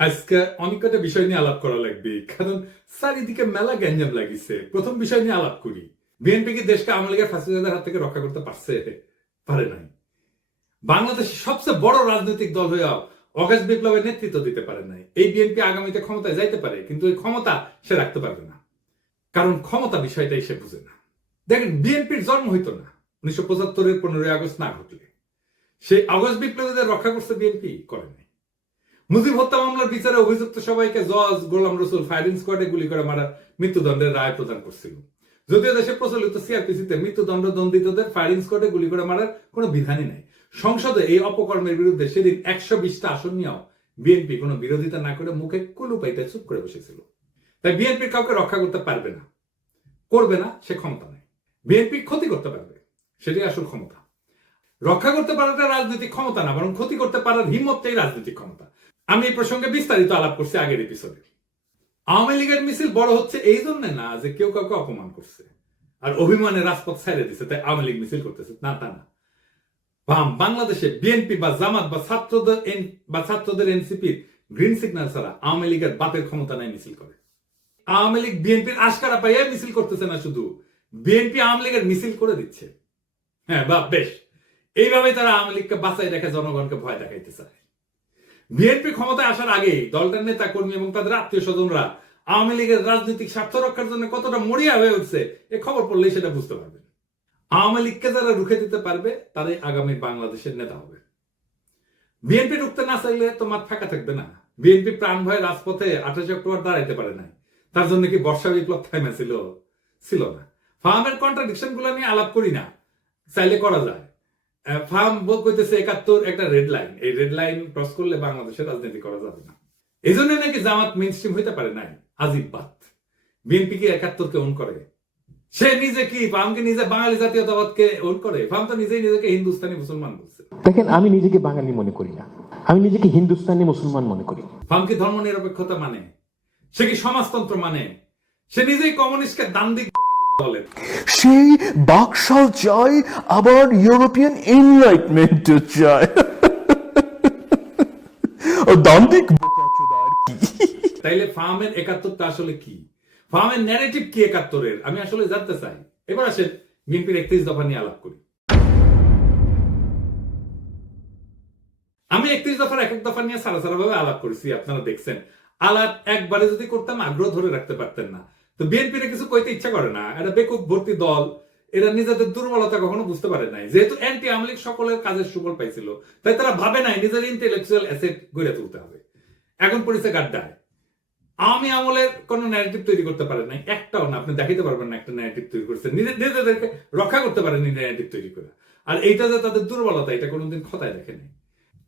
আজকে অনেক কটা বিষয় নিয়ে আলাপ করা লাগবে। কারণ চারিদিকে মেলা গ্যাঞ্জাম লাগিছে। প্রথম বিষয় নিয়ে আলাপ করি। বিএনপি কি দেশকে আওয়ামী লীগের ফাঁসিদাদের হাত থেকে রক্ষা করতে পারছে? পারে নাই। বাংলাদেশের সবচেয়ে বড় রাজনৈতিক দল হয়েও অগাস্ট বিপ্লবের নেতৃত্ব দিতে পারে নাই। এই বিএনপি আগামীতে ক্ষমতায় যাইতে পারে, কিন্তু এই ক্ষমতা সে রাখতে পারবে না। কারণ ক্ষমতা বিষয়টাই সে বুঝে না। দেখেন বিএনপির জন্ম হইতো না। উনিশশো পঁচাত্তরের পনেরোই আগস্ট না ঘটলে। সেই আগস্ট বিপ্লবীদের রক্ষা করছে বিএনপি করে নাই। মুজিব হত্যা মামলার বিচারে অভিযুক্ত সবাইকে জজ, গোলাম রসুল ফায়ারিং স্কোয়াডে গুলি করে মারা মৃত্যুদণ্ডের রায় প্রদান করছিল। যদিও দেশে প্রচলিত সিআরপিসিতে মৃত্যুদণ্ড দণ্ডিতদের ফায়ারিং স্কোয়াডে গুলি করে মারার কোনো বিধানই নাই। সংসদে এই অপকর্মের বিরুদ্ধে সেদিন একশো বিশটা আসন নিয়েও বিএনপি কোনো বিরোধিতা না করে মুখে কুলু পাইতে চুপ করে বসেছিল। তাই বিএনপি কাউকে রক্ষা করতে পারবে না, করবে না, সে ক্ষমতা নেই। বিএনপি ক্ষতি করতে পারবে, সেটাই আসল ক্ষমতা। রক্ষা করতে পারাটা রাজনৈতিক ক্ষমতা না, বরং ক্ষতি করতে পারার হিম্মতটাই রাজনৈতিক ক্ষমতা। আমি এই প্রসঙ্গে বিস্তারিত আলাপ করছি আগের এপিসোডে আওয়ামী লীগের মিছিল বড় হচ্ছে এই জন্য না যে কেউ কাউকে অপমান করছে। আর অভিমানে রাজপথ ছেড়ে দিছে, তাই আওয়ামী লীগ মিছিল করতেছে। না, তা না। বাম, বাংলাদেশে বিএনপি বা জামাত বা ছাত্রদের বা ছাত্রদের এনসিপির গ্রিন সিগন্যাল ছাড়া আওয়ামী লীগের বাপের ক্ষমতা নাই মিছিল করে। আওয়ামী লীগ বিএনপির আশকারা পাইয়া মিছিল করতেছে না শুধু, বিএনপি আওয়ামী লীগের মিছিল করে দিচ্ছে। হ্যাঁ বা বেশ। এইভাবে তারা আওয়ামী লীগকে বাঁচাই রেখে জনগণকে ভয় দেখাইতে চায়। বিএনপি ক্ষমতায় আসার আগে দলটার নেতা কর্মী এবং তাদের আত্মীয় স্বজনরা আওয়ামী লীগের রাজনৈতিক স্বার্থ রক্ষার জন্য কতটা মরিয়া হয়ে উঠছে, এ খবর পড়লেই সেটা বুঝতে পারবেন। আওয়ামী লীগকে যারা রুখে দিতে পারবে, তারাই আগামী বাংলাদেশের নেতা হবে। বিএনপি ঢুকতে না চাইলে তো মাঠ ফাঁকা থাকবে না। বিএনপি প্রাণ ভয়ে রাজপথে আঠাশে অক্টোবর দাঁড়াইতে পারে নাই। তার জন্য কি বর্ষা বিপ্লব থাইমা ছিল? ছিল না। ফার্মের কন্ট্রাডিকশনগুলো নিয়ে আলাপ করি না। চাইলে করা যায়। ফার্ম কইতেছে একাত্তর একটা রেড লাইন এই রেড লাইন ক্রস করলে বাংলাদেশের রাজনীতি করা যাবে না। এই জন্য নাকি জামাত মেন স্ট্রিম হইতে পারে নাই আজিব বাত বিএনপি কি একাত্তরকে ওন করে। সে নিজে কি ফার্মকে নিজে বাঙালি জাতীয়তাবাদকে ওন করে? ফার্ম তো নিজেই নিজেকে হিন্দুস্তানি মুসলমান বলছে। দেখেন আমি নিজেকে বাঙালি মনে করি না। আমি নিজেকে হিন্দুস্তানি মুসলমান মনে করি। ফার্ম কি ধর্ম নিরপেক্ষতা মানে? সে কি সমাজতন্ত্র মানে? সে নিজেই কমিউনিস্টকে দান দিক বলে সেই বাকশাল চাই আবার ইউরোপিয়ান এনলাইটমেন্ট চায় দান্তিক কি। তাইলে ফার্মের একাত্তরটা আসলে কি? ফার্মের ন্যারেটিভ কি একাত্তরের? আমি আসলে জানতে চাই। এবার আসেন বিএনপির একত্রিশ দফা নিয়ে আলাপ করি। আমি একত্রিশ দফার এক এক দফা নিয়ে সারা সারা ভাবে আলাপ করেছি আপনারা দেখছেন। আলাপ একবারে যদি করতাম আগ্রহ ধরে রাখতে পারতেন না। তো বিএনপির কিছু কইতে ইচ্ছা করে না। এটা বেকুব ভর্তি দল। এরা নিজেদের দুর্বলতা কখনো বুঝতে পারে নাই। যেহেতু অ্যান্টি আমলিক সকলের কাজের সুফল পাইছিল, তাই তারা ভাবে নাই নিজের ইন্টেলেকচুয়াল অ্যাসেট গড়ে তুলতে হবে। এখন পড়েছে গাড্ডায়। আমি আমলের কোন ন্যারেটিভ তৈরি করতে পারেন নাই। একটাও না, আপনি দেখাইতে পারবেন না একটা ন্যারেটিভ তৈরি করছে। নিজে- নিজেদেরকে রক্ষা করতে পারেননি ন্যারেটিভ তৈরি করে। আর এইটা যে তাদের দুর্বলতা, এটা কোনোদিন খতায় দেখেনি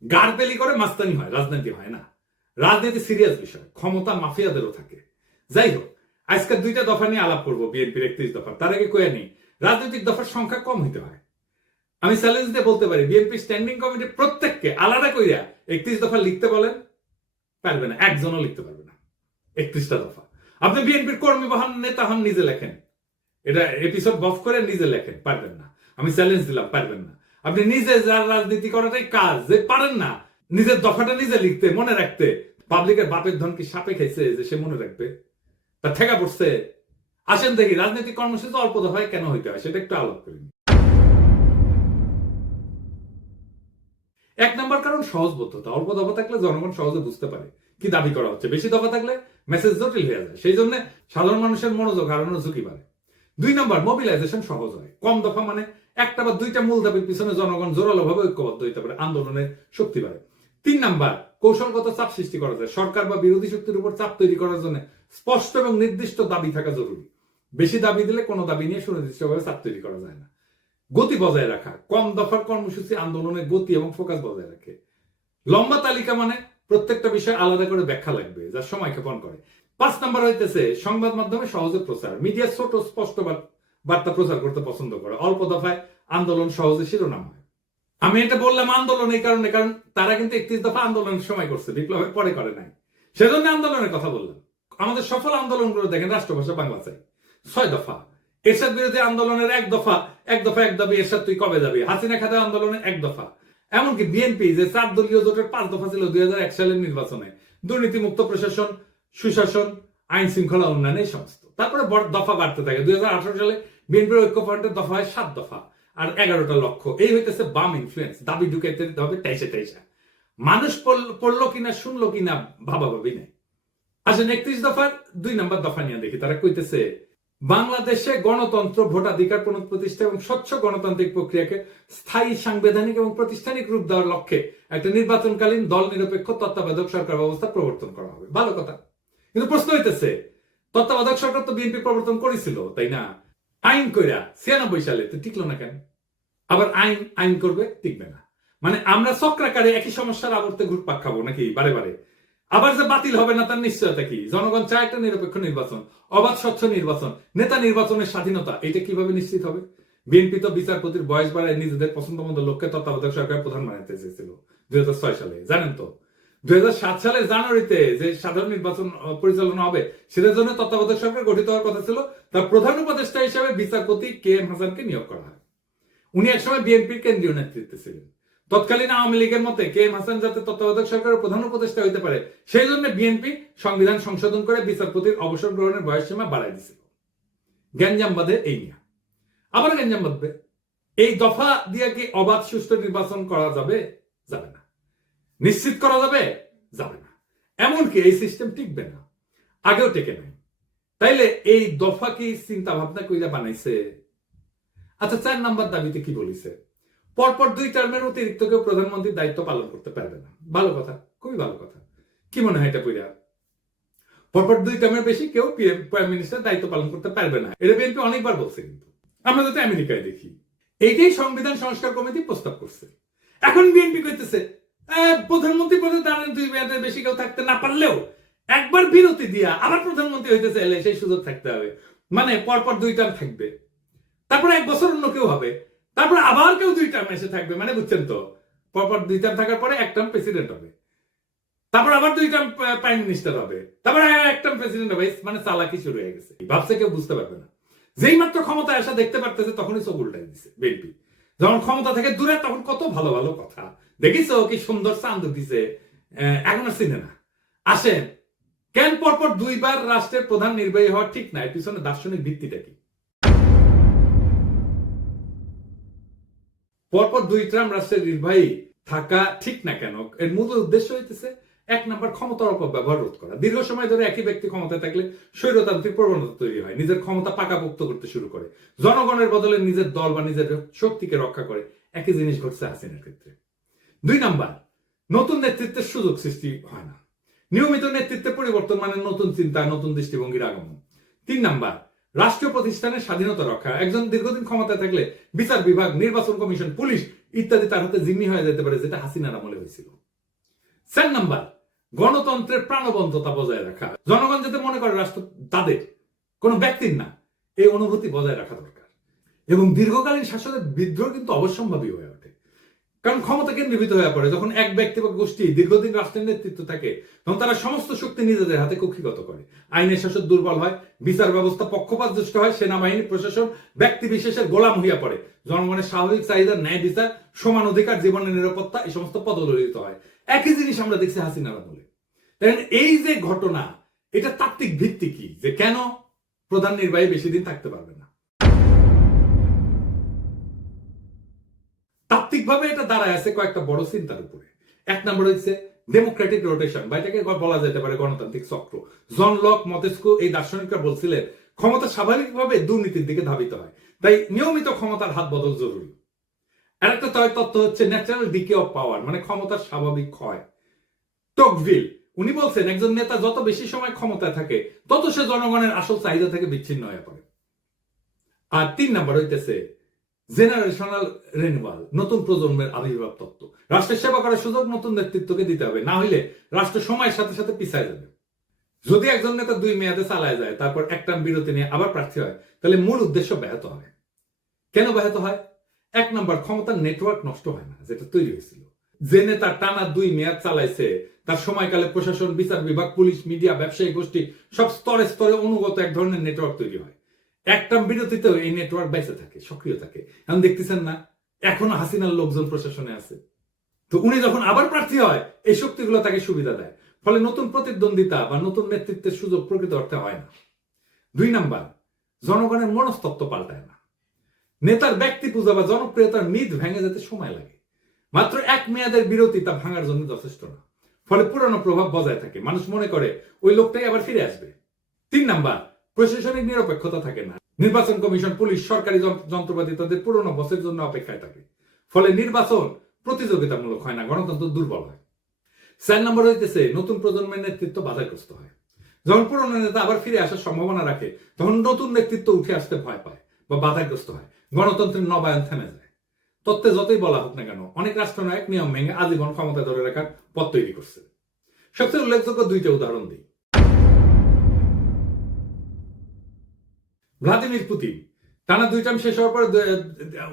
গারপেলি করে মাস্তানি হয়, রাজনীতি হয় না। রাজনীতি সিরিয়াস বিষয়, ক্ষমতা মাফিয়াদেরও থাকে। যাই হোক আজকে দুইটা দফা নিয়ে আলাপ করব, বিএনপির একত্রিশ দফা। তার আগে কয়ে নেই, রাজনৈতিক দফার সংখ্যা কম হইতে হয় আমি চ্যালেঞ্জ দিয়ে বলতে পারি, বিএনপি স্ট্যান্ডিং কমিটির প্রত্যেককে আলাদা কইরা একত্রিশ দফা লিখতে বলেন? পারবে না, একজনও লিখতে পারবে না, একত্রিশটা দফা। আপনি বিএনপির কর্মী বা হন নেতা হন, নিজে লেখেন। এটা এপিসোড বফ করে নিজে লেখেন, পারবেন না। আমি চ্যালেঞ্জ দিলাম, পারবেন না। আপনি নিজে যার রাজনীতি করাটাই কাজ, যে পারেন না, নিজের দফাটা নিজে লিখতে, মনে রাখতে পাবলিকের বাপের ধন কি সাপে খেয়েছে যে সে মনে রাখবে? তা ঠেকা পড়ছে। আসেন দেখি, রাজনৈতিক কর্মসূচি অল্প দফায় কেন হইতে হয়, সেটা একটু আলোক করি। এক নম্বর কারণ সহজবোধতা অল্প দফা থাকলে জনগণ সহজে বুঝতে পারে কি দাবি করা হচ্ছে। বেশি দফা থাকলে মেসেজ জটিল হয়ে যায়। সেই জন্য সাধারণ মানুষের মনোযোগ হারানোর ঝুঁকি বাড়ে। দুই নম্বর মোবিলাইজেশন সহজ হয়। কম দফা মানে একটা বা দুইটা মূল দাবির পিছনে জনগণ জোরালো ভাবে ঐক্যবদ্ধ হইতে পারে। আন্দোলনের শক্তি বাড়ে। তিন নাম্বার, কৌশলগত চাপ সৃষ্টি করা যায়। সরকার বা বিরোধী শক্তির উপর চাপ তৈরি করার জন্য স্পষ্ট এবং নির্দিষ্ট দাবি থাকা জরুরি। বেশি দাবি দিলে কোনো দাবি নিয়ে সুনির্দিষ্টভাবে চাপ তৈরি করা যায় না। গতি বজায় রাখা, কম দফার কর্মসূচি আন্দোলনের গতি এবং ফোকাস বজায় রাখে। লম্বা তালিকা মানে প্রত্যেকটা বিষয় আলাদা করে ব্যাখ্যা লাগবে, যা সময় ক্ষেপণ করে। পাঁচ নাম্বার হইতেছে সংবাদ মাধ্যমে সহজে প্রচার। মিডিয়া ছোট, স্পষ্ট বার্তা প্রচার করতে পছন্দ করে। অল্প দফায় আন্দোলন সহজে শিরোনাম হয়। আমি এটা বললাম আন্দোলন এই কারণে, কারণ তারা কিন্তু একত্রিশ দফা আন্দোলনের সময় করছে, বিপ্লবের পরে করে নাই। সেজন্য আন্দোলনের কথা বললাম। আমাদের সফল আন্দোলনগুলো দেখেন, রাষ্ট্রভাষা বাংলা চাই। ছয় দফা। এরশাদ বিরোধী আন্দোলনের এক দফা এক দফা এক দাবি, এরশাদ তুই কবে যাবি? হাসিনা খাতা আন্দোলনের এক দফা। এমনকি বিএনপি, যে চার দলীয় জোটের পাঁচ দফা ছিল দুই হাজার এক সালের নির্বাচনে, দুর্নীতিমুক্ত প্রশাসন, সুশাসন, আইন শৃঙ্খলা উন্নয়ন এই সমস্ত। তারপরে দফা বাড়তে থাকে। দুই হাজার আঠারো সালে বিএনপির ঐক্য ফ্রন্টের দফা হয় সাত দফা। আর এগারোটা লক্ষ্য এই হইতেছে বাম ইনফ্লুয়েন্স দাবি ঢুকাইতে হবে টাইসে টাইসা মানুষ পড়ল কিনা, শুনলো কিনা, ভাবা ভাবি নাই। আসেন একত্রিশ দফার দুই নম্বর দফা নিয়ে দেখি। তারা কইতেছে, বাংলাদেশে গণতন্ত্র ভোটাধিকার পুনঃপ্রতিষ্ঠা এবং স্বচ্ছ গণতান্ত্রিক প্রক্রিয়াকে স্থায়ী সাংবিধানিক এবং প্রতিষ্ঠানিক রূপ দেওয়ার লক্ষ্যে একটা নির্বাচনকালীন দল নিরপেক্ষ তত্ত্বাবধায়ক সরকার ব্যবস্থা প্রবর্তন করা হবে। ভালো কথা। কিন্তু প্রশ্ন হইতেছে, তত্ত্বাবধায়ক সরকার তো বিএনপি প্রবর্তন করেছিল, তাই না? আইন কইরা ছিয়ানব্বই সালে তো টিকলো না কেন? আবার আইন আইন করবে, টিকবে না। মানে আমরা চক্রাকারে একই সমস্যার আবর্তে ঘুরপাক খাব নাকি বারে বারে? আবার যে বাতিল হবে না, তার নিশ্চয়তা কি? জনগণ চায় একটা নিরপেক্ষ নির্বাচন, অবাধ, স্বচ্ছ নির্বাচন, নেতা নির্বাচনের স্বাধীনতা এটা কীভাবে নিশ্চিত হবে? বিএনপি তো বিচারপতির বয়স বাড়ায় নিজেদের পছন্দ মতো লোককে তত্ত্বাবধায়ক সরকার প্রধান বানাতে চেয়েছিল, দুই হাজার ছয় সালে, জানেন তো? দুই সালের জানুয়ারিতে যে সাধারণ নির্বাচন পরিচালনা হবে, সেটার জন্য তত্ত্বাবধায়ক সরকার গঠিত হওয়ার কথা ছিল। তার প্রধান উপদেষ্টা বিচারপতি কে এম হাসানকে নিয়োগ করা হয়। উনি একসময় বিএনপির কেন্দ্রীয় নেতৃত্বে ছিলেন। তৎকালীন আওয়ামী লীগের মতে কে এম হাসান যাতে তত্ত্বাবধায়ক সরকারের প্রধান উপদেষ্টা হইতে পারে, সেই জন্য বিএনপি সংবিধান সংশোধন করে বিচারপতির অবসর গ্রহণের বয়স সীমা বাড়াই দিছিল। গ্যাঞ্জাম বাঁধে এই নিয়ে আবার গ্যাঞ্জাম বাঁধবে। এই দফা দিয়ে কি অবাধ সুষ্ঠু নির্বাচন করা যাবে? যাবে না। নিশ্চিত করা যাবে? যাবে না। এমনকি এই সিস্টেম টিকবে না। আগেও টেকে নাই। তাইলে এই দফা কি চিন্তা ভাবনা কইরা বানাইছে? আচ্ছা চার নাম্বার দাবিতে কি বলিছে? পরপর দুই টার্মের অতিরিক্ত কেউ প্রধানমন্ত্রীর দায়িত্ব পালন করতে পারবে না। ভালো কথা খুবই ভালো কথা। কি মনে হয় এটা কইরা? পরপর দুই টার্মের বেশি কেউ প্রাইম মিনিস্টার দায়িত্ব পালন করতে পারবে না। এটা বিএনপি অনেকবার বলছে কিন্তু। আমরা যাতে আমেরিকায় দেখি। এইটাই সংবিধান সংস্কার কমিটি প্রস্তাব করছে। এখন বিএনপি কইতেছে "আহ, প্রধানমন্ত্রী পদে দাঁড়ান দুই মেয়াদের বেশি কেউ থাকতে না পারলেও একবার বিরতি দিয়া আবার প্রধানমন্ত্রী হইতে চাইলে সেই সুযোগ থাকতে হবে। মানে পরপর দুই টার্ম থাকবে। তারপরে এক বছর অন্য কেউ হবে। তারপরে আবার কেউ দুই টার্ম এসে থাকবে মানে বুঝছেন তো? পরপর দুই টার্ম থাকার পরে এক টার্ম প্রেসিডেন্ট হবে। তারপর আবার দুই টার্ম প্রাইম মিনিস্টার হবে। তারপরে এক টার্ম প্রেসিডেন্ট হবে। মানে চালাকি শুরু হয়ে গেছে। ভাবছে কেউ বুঝতে পারবে না। যেই মাত্র ক্ষমতা আসা দেখতে পারতেছে, তখনই চোখ উল্টাই দিছে, বিএনপি। যখন ক্ষমতা থেকে দূরে, তখন কত ভালো ভালো কথা। দেখিছো কি সুন্দর চান্দ দিছে? এখন চিনে না। আসেন, কেন পরপর দুইবার রাষ্ট্রের প্রধান নির্বাহী হওয়া ঠিক না এর পিছনে দার্শনিক ভিত্তিটা কি? পরপর দুই ট্রাম রাষ্ট্রের নির্বাহী থাকা ঠিক না কেন? এর মূল উদ্দেশ্য হইতেছে এক নম্বর ক্ষমতার অপব্যবহার রোধ করা। দীর্ঘ সময় ধরে একই ব্যক্তি ক্ষমতায় থাকলে স্বৈরতান্ত্রিক প্রবণতা তৈরি হয়, নিজের ক্ষমতা পাকাপোক্ত করতে শুরু করে। জনগণের বদলে নিজের দল বা নিজের শক্তিকে রক্ষা করে। একই জিনিস ঘটছে হাসিনের ক্ষেত্রে। দুই নাম্বার, নতুন নেতৃত্বের সুযোগ সৃষ্টি হয় না। নিয়মিত নেতৃত্বে পরিবর্তন মানে নতুন চিন্তা, নতুন দৃষ্টিভঙ্গির আগমন। তিন নাম্বার, রাষ্ট্রীয় প্রতিষ্ঠানের স্বাধীনতা রক্ষা। একজন দীর্ঘদিন ক্ষমতায় থাকলে বিচার বিভাগ, নির্বাচন কমিশন, পুলিশ ইত্যাদি তার হাতে জিম্মি হয়ে যেতে পারে, যেটা হাসিনার আমলে হয়েছিল। চার নাম্বার, গণতন্ত্রের প্রাণবন্ততা বজায় রাখা। জনগণ যাতে মনে করে রাষ্ট্র তাদের, কোনো ব্যক্তির না, এই অনুভূতি বজায় রাখা দরকার। এবং দীর্ঘকালীন শাসনের বিদ্রোহ কিন্তু অবশ্যম্ভাবী হয়ে ওঠে। কারণ ক্ষমতা কেন্দ্রীভূত হয়ে পড়ে। যখন এক ব্যক্তি বা গোষ্ঠী দীর্ঘদিন রাষ্ট্রের নেতৃত্ব থাকে, তখন তারা সমস্ত শক্তি নিজেদের হাতে কক্ষিগত করে। আইনের শাসন দুর্বল হয়, বিচার ব্যবস্থা পক্ষপাত দুষ্ট হয়, সেনাবাহিনী, প্রশাসন, ব্যক্তি বিশেষের গোলাম হইয়া পড়ে। জনগণের স্বাভাবিক চাহিদা, ন্যায় বিচার, সমান অধিকার, জীবনের নিরাপত্তা, এই সমস্ত পদদলিত হয়। একই জিনিস আমরা দেখছি হাসিনার আমলে দেখেন, এই যে ঘটনা, এটা তাত্ত্বিক ভিত্তি কি? যে কেন প্রধান নির্বাহী বেশি দিন থাকতে পারবে না? তাত্ত্বিকভাবে এটা দাঁড়ায় আছে কয়েকটা বড় চিন্তার উপরে। এক নম্বর হচ্ছে ডেমোক্রেটিক রোটেশন বা এটাকে বলা যেতে পারে গণতান্ত্রিক চক্র। জন লক, মতেস্কো এই দার্শনিকরা বলছিলেন, ক্ষমতা স্বাভাবিকভাবে দুর্নীতির দিকে ধাবিত হয়। তাই নিয়মিত ক্ষমতার হাত বদল জরুরি। আরেকটা তত্ত্ব হচ্ছে ন্যাচারাল ডিকে অফ পাওয়ার মানে ক্ষমতার স্বাভাবিক ক্ষয়। টকভিল উনি বলছেন, একজন নেতা যত বেশি সময় ক্ষমতায় থাকে, তত সে জনগণের আসল চাহিদা থেকে বিচ্ছিন্ন হয়ে পড়ে। আর তিন নাম্বার হইতেছে জেনারেশনাল রেনুয়াল নতুন প্রজন্মের আবির্ভাব তত্ত্ব। রাষ্ট্রের সেবা করার সুযোগ নতুন নেতৃত্বকে দিতে হবে, না হইলে রাষ্ট্র সময়ের সাথে সাথে পিছায় যাবে। যদি একজন নেতা দুই মেয়াদে চালায় যায়, তারপর একটা বিরতি নিয়ে আবার প্রার্থী হয়, তাহলে মূল উদ্দেশ্য ব্যাহত হয় কেন ব্যাহত হয়? এক নম্বর, ক্ষমতার নেটওয়ার্ক নষ্ট হয় না, যেটা তৈরি হয়েছিল। যে নেতা টানা দুই মেয়াদ চালাইছে, তার সময়কালে প্রশাসন, বিচার বিভাগ, পুলিশ, মিডিয়া, ব্যবসায়ী, গোষ্ঠী, সব স্তরে স্তরে অনুগত এক ধরনের নেটওয়ার্ক তৈরি হয়। একটা বিরতিতেও এই নেটওয়ার্ক বেঁচে থাকে, সক্রিয় থাকে। এখন দেখতেছেন না, এখনও হাসিনার লোকজন প্রশাসনে আছে। তো উনি যখন আবার প্রার্থী হয়, এই শক্তিগুলো তাকে সুবিধা দেয়। ফলে নতুন প্রতিদ্বন্দ্বিতা বা নতুন নেতৃত্বের সুযোগ প্রকৃত অর্থে হয় না। দুই নাম্বার, জনগণের মনস্তত্ব পাল্টায় না। নেতার ব্যক্তি পূজা বা জনপ্রিয়তার মিথ ভেঙে যেতে সময় লাগে। মাত্র এক মেয়াদের বিরতি তা ভাঙার জন্য যথেষ্ট না। ফলে পুরনো প্রভাব বজায় থাকে। মানুষ মনে করে, ওই লোকটাই আবার ফিরে আসবে। তিন নাম্বার প্রশাসনিক নিরপেক্ষতা থাকে না। নির্বাচন কমিশন, পুলিশ, সরকারি যন্ত্রপাতি তাদের পুরনো বসের জন্য অপেক্ষায় থাকে। ফলে নির্বাচন প্রতিযোগিতামূলক হয় না, গণতন্ত্র দুর্বল হয়। চার নম্বর হইতেছে, নতুন প্রজন্মের নেতৃত্ব বাধাগ্রস্ত হয়। যখন পুরনো নেতা আবার ফিরে আসার সম্ভাবনা রাখে, তখন নতুন নেতৃত্ব উঠে আসতে ভয় পায় বা বাধাগ্রস্ত হয়। গণতন্ত্রের নবায়ন থেমে যায়। তত্ত্বে যতই বলা হোক না কেন, অনেক রাষ্ট্রনায়ক নিয়ম ভেঙে আজীবন ক্ষমতা ধরে রাখার পথ তৈরি করছে। সবচেয়ে উল্লেখযোগ্য দুইটা উদাহরণ দিই। Vladimir Putin. টানা দুই টার্ম শেষ হওয়ার পর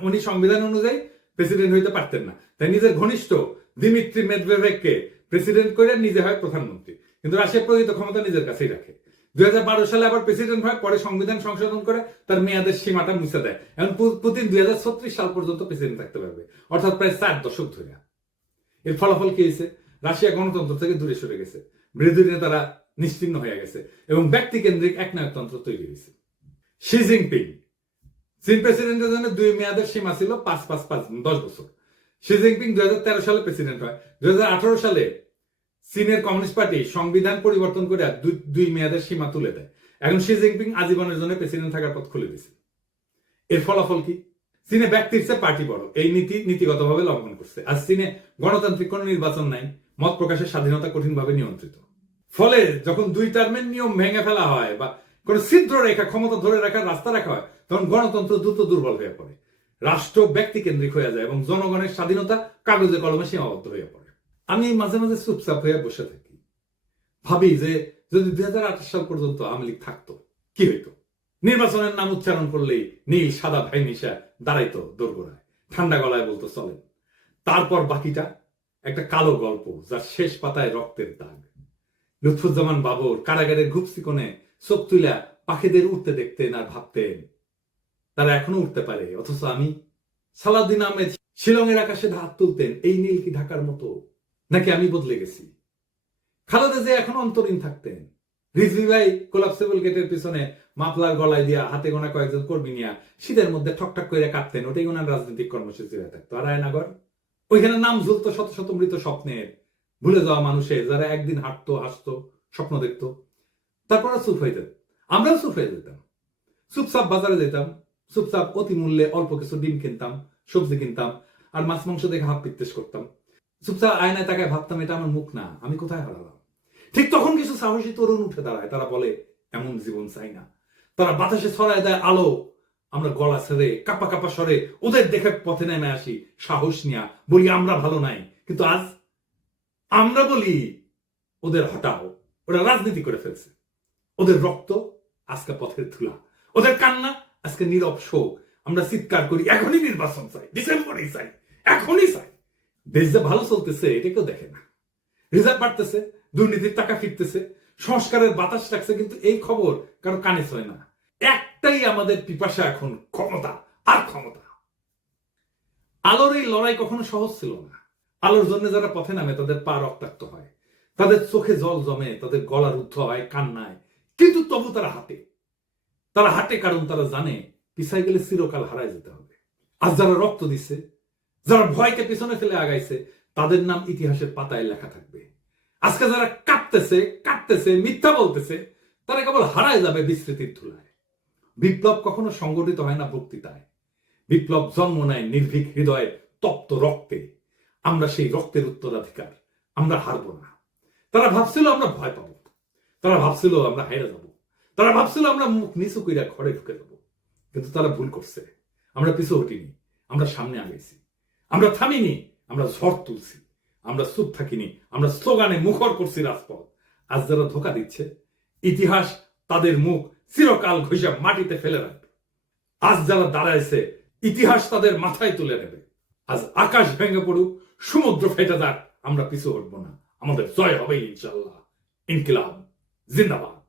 উনি সংবিধান অনুযায়ী প্রেসিডেন্ট হইতে পারতেন না। তাই নিজের ঘনিষ্ঠ দিমিত্রি মেদভেভকে প্রেসিডেন্ট করে নিজে হয় প্রধানমন্ত্রী। কিন্তু রাশিয়া প্রকৃত ক্ষমতা নিজের কাছেই রাখে। দুই সালে আবার প্রেসিডেন্ট হয়, পরে সংবিধান সংশোধন করে তার মেয়াদের সীমাটা মুছে দেয়। এখন পুতিন দুই হাজার ছত্রিশ সাল পর্যন্ত প্রেসিডেন্ট থাকতে পারবে, অর্থাৎ প্রায় চার দশক ধরে এর ফলাফল কি হয়েছে রাশিয়া গণতন্ত্র থেকে দূরে সরে গেছে। বিরোধী নেতারা নিশ্চিহ্ন হয়ে গেছে এবং ব্যক্তি কেন্দ্রিক একনায়কতন্ত্র তৈরি হয়েছে শি জিনপিং চীন প্রেসিডেন্টের জন্য দুই মেয়াদের সীমা ছিল পাঁচ পাঁচ পাঁচ, দশ বছর। শি জিনপিং দুই সালে প্রেসিডেন্ট হয়। দুই সালে চীনের কমিউনিস্ট পার্টি সংবিধান পরিবর্তন করে দুই- দুই মেয়াদের সীমা তুলে দেয়। এখন শি জিনপিং আজীবনের জন্য প্রেসিডেন্ট থাকার পথ খুলে দিয়েছে। এর ফলাফল কি? চীনে ব্যক্তির চেয়ে পার্টি বড়। এই নীতি নীতিগতভাবে লঙ্ঘন করছে। আর চীনে গণতান্ত্রিক কোনো নির্বাচন নাই। মত প্রকাশের স্বাধীনতা কঠিনভাবে নিয়ন্ত্রিত। ফলে যখন দুই টার্মের নিয়ম ভেঙে ফেলা হয় বা কোন ছিদ্র রেখা, ক্ষমতা ধরে রাখার রাস্তা রাখা হয়, তখন গণতন্ত্র দ্রুত দুর্বল হয়ে পড়ে। রাষ্ট্র ব্যক্তি কেন্দ্রিক হয়ে যায় এবং জনগণের স্বাধীনতা কাগজে কলমে সীমাবদ্ধ হয়ে পড়ে। আমি মাঝে মাঝে চুপচাপ হয়ে বসে থাকি। ভাবি যে যদি দুই সাল পর্যন্ত আওয়ামী লীগ থাকতো, কি হইতো? নির্বাচনের নাম উচ্চারণ করলেই নীল, সাদা ভাই নিশা দাঁড়াইতো দোরগোড়ায়, ঠান্ডা গলায় বলতো, চলেন। তারপর বাকিটা, একটা কালো গল্প যার শেষ পাতায় রক্তের দাগ। লুৎফুজ্জামান বাবর কারাগারের ঘুপসি চোখ তুলা পাখিদের উঠতে দেখতেন আর ভাবতেন তারা এখনও উঠতে পারে, অথচ আমি সালাউদ্দিন আহমেদ শিলংয়ের আকাশে হাত তুলতেন এই নীল কি ঢাকার মতো, নাকি আমি বদলে গেছি? খালেদা যে এখন অন্তরীণ থাকতেন। রিজভি ভাই কোলাপসেবল গেটের পিছনে মাফলার গলায় দিয়া হাতে গোনা কয়েকজন কর্মী নিয়া শীতের মধ্যে ঠকঠক করে কাঁপতেন ওটাই ওনার রাজনৈতিক কর্মসূচি হয়ে থাকতো। আর আয়নাগর, ওইখানে নাম ঝুলতো শত শত মৃত স্বপ্নের। ভুলে যাওয়া মানুষের যারা একদিন হাঁটতো, হাসতো, স্বপ্ন দেখতো। তারপর চুপ হয়ে যেত আমরাও চুপ হয়ে যেতাম। চুপচাপ বাজারে যেতাম, চুপচাপ অতি মূল্যে অল্প কিছু ডিম কিনতাম, সবজি কিনতাম, আর মাছ মাংস দেখে হাত পিত্তেশ করতাম। চুপচাপ আয়নায় তাকায় ভাবতাম, এটা আমার মুখ না, আমি কোথায় হারালাম? ঠিক তখন কিছু সাহসী তরুণ উঠে দাঁড়ায়। তারা বলে, এমন জীবন চাই না। তারা বাতাসে ছড়ায় দেয় আলো। আমরা গলা ছেড়ে, কাপা কাপা সরে ওদের দেখে পথে নেমে আসি, সাহস নিয়া, বলি আমরা ভালো নাই। কিন্তু আজ আমরা বলি, ওদের হটাও, ওরা রাজনীতি করে ফেলছে। ওদের রক্ত, আজকে পথের ধুলা। ওদের কান্না, আজকে নীরব শোক। আমরা চিৎকার করি, এখনই নির্বাচন চাই, ডিসেম্বরেই চাই, এখনই চাই। দেশ যে ভালো চলতেছে, এটা কেউ দেখে না। রিজার্ভ বাড়তেছে, দুর্নীতির টাকা ফিরতেছে, সংস্কারের বাতাস রাখছে কিন্তু এই খবর কারও কানে ছয় না। একটাই আমাদের পিপাসা এখন, ক্ষমতা, আর ক্ষমতা। আলোর এই লড়াই কখনো সহজ ছিল না। আলোর জন্য যারা পথে নামে, তাদের পা রক্তাক্ত হয়। তাদের চোখে জল জমে, তাদের গলা রুদ্ধ হয়, কান্নায়। কিন্তু তবু তারা হাঁটে তারা হাঁটে কারণ তারা জানে, পিছাই গেলে চিরকাল হারায় যেতে হবে। আজ যারা রক্ত দিছে, যারা ভয়কে পিছনে ফেলে আগাইছে, তাদের নাম ইতিহাসের পাতায় লেখা থাকবে। আজকে যারা কাঁপতেছে কাঁপতেছে মিথ্যা বলতেছে, তারা কেবল হারায় যাবে বিস্তৃতির ধুলায়। বিপ্লব কখনো সংগঠিত হয় না বক্তৃতায়। বিপ্লব জন্ম নেয় নির্ভীক হৃদয়ে তপ্ত রক্তে। আমরা সেই রক্তের উত্তরাধিকার, আমরা হারব না। তারা ভাবছিল আমরা ভয় পাবো। তারা ভাবছিল আমরা হাইরা যাব। তারা ভাবছিল আমরা মুখ নিচু কইরা ঘরে ঢুকে যাব। কিন্তু তারা ভুল করছে। আমরা পিছু হটিনি। আমরা সামনে আগাইছি। আমরা থামিনি। আমরা ঝড় তুলছি। আমরা চুপ থাকিনি। আমরা স্লোগানে মুখর করছি রাজপথ। আজ যারা ধোকা দিচ্ছে, ইতিহাস তাদের মুখ চিরকাল ঘষে মাটিতে ফেলে রাখবে। আজ যারা দাঁড়াইছে, ইতিহাস তাদের মাথায় তুলে নেবে। আজ আকাশ ভেঙে পড়ুক, সমুদ্র ফেটে যাক, আমরা পিছু হটবো না। আমাদের জয় হবে ইনশাল্লাহ ইনকিলাব। 全玉。